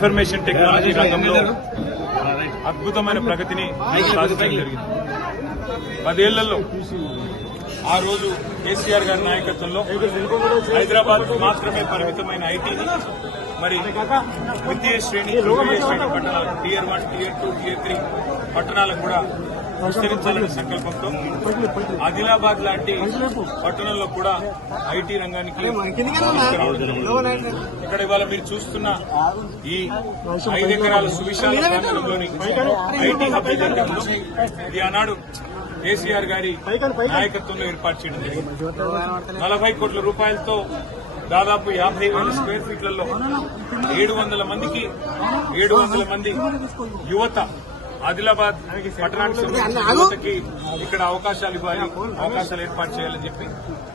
Information technology రంగంలో అద్భుతమైన ప్రగతిని సాధించడం జరిగింది. 10 ఏళ్లలో ఆ రోజు కేసీఆర్ గారి నాయకత్వంలో హైదరాబాద్ మాత్రమే పరిమితమైన ఐటీని మరి ద్వితీయ శ్రేణి తృతీయ శ్రేణి పట్టణాలకు Tier 1, Tier 2, Tier 3 పట్టణాలకు కూడా విస్తరించాలనే సంకల్పంతో ఆదిలాబాద్ లాంటి పట్టణంలో కూడా ఐటీ రంగానికి ఇక్కడ ఇవాళ మీరు చూస్తున్న ఈ 5 ఎకరాల సువిశాల ప్రాంతంలోని ఐటీ హబ్ ఏదైతే ఉందో ఇది ఆనాడు కేసీఆర్ గారి నాయకత్వంలో ఏర్పాటు చేయడం జరిగింది. 40 కోట్ల రూపాయలతో దాదాపు 50,000 స్క్వేర్ ఫీట్లలో 700 మంది యువత ఆదిలాబాద్ పట్టణానికి సంబంధించిన యువతకి ఇక్కడ అవకాశాలు ఇవ్వాలి, అవకాశాలు ఏర్పాటు చేయాలని చెప్పి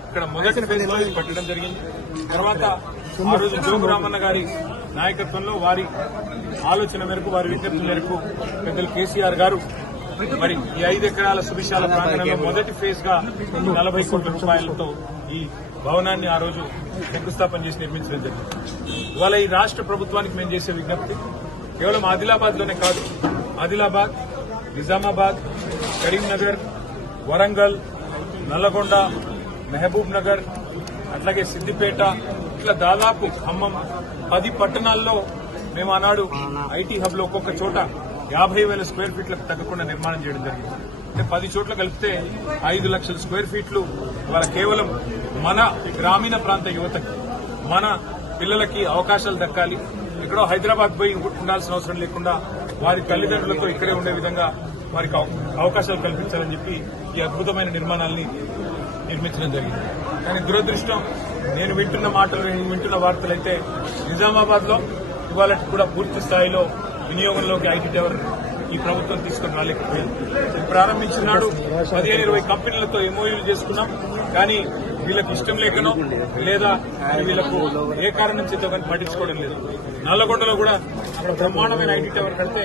ఇక్కడ మొదటి ఫేజ్ లో పెట్టడం జరిగింది. తర్వాత ఆ రోజు జోగు రామన్న గారి నాయకత్వంలో వారి ఆలోచన మేరకు వారి విజ్ఞప్తి మేరకు పెద్దలు కేసీఆర్ గారు మరి ఈ 5 ఎకరాల సువిశాల ప్రాంగణంలో మొదటి ఫేజ్ గా 40 కోట్ల రూపాయలతో ఈ భవనాన్ని ఆ రోజు శంకుస్థాపన చేసి నిర్మించడం జరిగింది. ఇవాళ ఈ రాష్ట్ర ప్రభుత్వానికి మేము చేసే విజ్ఞప్తి కేవలం ఆదిలాబాద్ లోనే కాదు, ఆదిలాబాద్, నిజామాబాద్, కరీంనగర్, వరంగల్, నల్లగొండ, మహబూబ్ నగర్, అట్లాగే సిద్దిపేట, ఇట్లా దాదాపు ఖమ్మం 10 పట్టణాల్లో మేము ఆనాడు ఐటీ హబ్ లో ఒక్కొక్క చోట 50,000 స్క్వేర్ ఫీట్లకు తగ్గకుండా నిర్మాణం చేయడం జరిగింది. అంటే 10 చోట్ల కలిపితే 5 లక్షల స్క్వేర్ ఫీట్లు ఇవాళ కేవలం మన గ్రామీణ ప్రాంత యువతకి, మన పిల్లలకి అవకాశాలు దక్కాలి, ఎక్కడో హైదరాబాద్ పోయి ఉండాల్సిన అవసరం లేకుండా వారి తల్లిదండ్రులతో ఇక్కడే ఉండే విధంగా వారికి అవకాశాలు కల్పించాలని చెప్పి ఈ అద్భుతమైన నిర్మాణాలని నిర్మించడం జరిగింది. కానీ దురదృష్టం నేను వింటున్న వార్తలైతే నిజామాబాద్ లో ఇవాళ కూడా పూర్తి స్థాయిలో వినియోగంలోకి ఐటీ టవర్ ఈ ప్రభుత్వం తీసుకుని రాలేకపోయింది. ప్రారంభించిన నాడు 15-20 కంపెనీలతో ఎంఓయూలు చేసుకున్నాం. కానీ వీళ్ళకి ఇష్టం లేకనో లేదా వీళ్ళకు ఏ కారణం చేతో కానీ పట్టించుకోవడం లేదు. నల్లగొండలో కూడా అక్కడ బ్రహ్మాండమైన ఐటీ టవర్ కడితే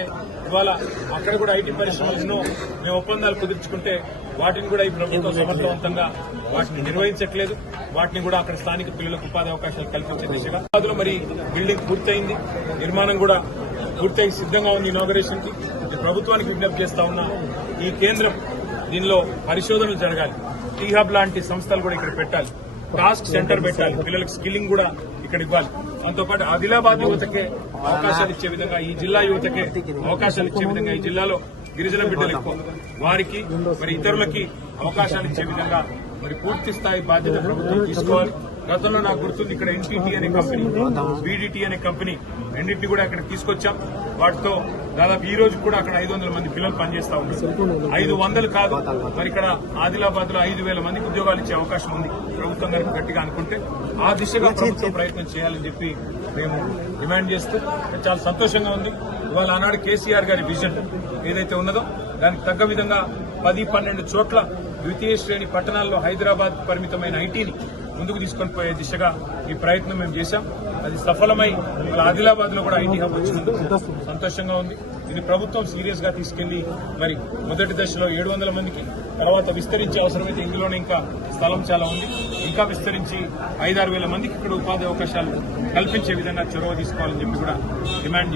ఇవాళ అక్కడ కూడా ఐటీ పరిశ్రమలు ఎన్నో మేము ఒప్పందాలు కుదుర్చుకుంటే వాటిని కూడా ఈ ప్రభుత్వం సమర్థవంతంగా వాటిని నిర్వహించట్లేదు. వాటిని కూడా అక్కడ స్థానిక పిల్లలకు ఉపాధి అవకాశాలు కల్పించే దిశగా మరి బిల్డింగ్ పూర్తయింది, నిర్మాణం కూడా పూర్తయి సిద్దంగా ఉంది ఇనాగరేషన్ కి. ప్రభుత్వానికి విజ్ఞప్తి చేస్తా ఉన్నా ఈ కేంద్రం దీనిలో పరిశోధనలు జరగాలి, టీ హబ్ లాంటి సంస్థలు కూడా ఇక్కడ పెట్టాలి, టాస్క్ సెంటర్ పెట్టాలి, పిల్లలకు స్కిల్లింగ్ కూడా ఇక్కడ ఇవ్వాలి. దాంతోపాటు ఆదిలాబాద్ యువతకే అవకాశాలు ఇచ్చే విధంగా, ఈ జిల్లా యువతకే అవకాశాలు ఇచ్చే విధంగా, ఈ జిల్లాలో గిరిజన బిడ్డలు ఎక్కువ, వారికి మరి ఇతరులకి అవకాశాలు ఇచ్చే విధంగా మరి పూర్తి స్థాయి బాధ్యత ప్రభుత్వం తీసుకోవాలి. గతంలో నాకు గుర్తుంది ఇక్కడ ఎన్టీటీ అనే కంపెనీ, బీడీటీ అనే కంపెనీ రెండింటినీ కూడా ఇక్కడ తీసుకొచ్చాం. వాటితో దాదాపు ఈ రోజు కూడా అక్కడ 500 మంది పిల్లలు పనిచేస్తా ఉన్నారు. 500 కాదు, మరి ఇక్కడ ఆదిలాబాద్ లో 5,000 మందికి ఉద్యోగాలు ఇచ్చే అవకాశం ఉంది ప్రభుత్వం గారికి గట్టిగా అనుకుంటే. ఆ దిశగా ప్రభుత్వం ప్రయత్నం చేయాలని చెప్పి మేము డిమాండ్ చేస్తూ చాలా సంతోషంగా ఉంది. ఇవాళ ఆనాడు కేసీఆర్ గారి విజన్ ఏదైతే ఉన్నదో దానికి తగ్గ విధంగా 10-12 చోట్ల ద్వితీయ శ్రేణి పట్టణాల్లో హైదరాబాద్ పరిమితమైన ఐటీని ముందుకు తీసుకొని పోయే దిశగా ఈ ప్రయత్నం మేము చేశాం. అది సఫలమై ఆదిలాబాద్ లో కూడా ఐటీ హబ్ వచ్చినందుకు సంతోషంగా ఉంది. ఇది ప్రభుత్వం సీరియస్ గా తీసుకెళ్లి మరి మొదటి దశలో 700 మందికి, తర్వాత విస్తరించే అవసరమైతే ఇందులోనే ఇంకా స్థలం చాలా ఉంది, ఇంకా విస్తరించి 5-6 వేల మందికి ఇక్కడ ఉపాధి అవకాశాలు కల్పించే విధంగా చొరవ తీసుకోవాలని చెప్పి కూడా డిమాండ్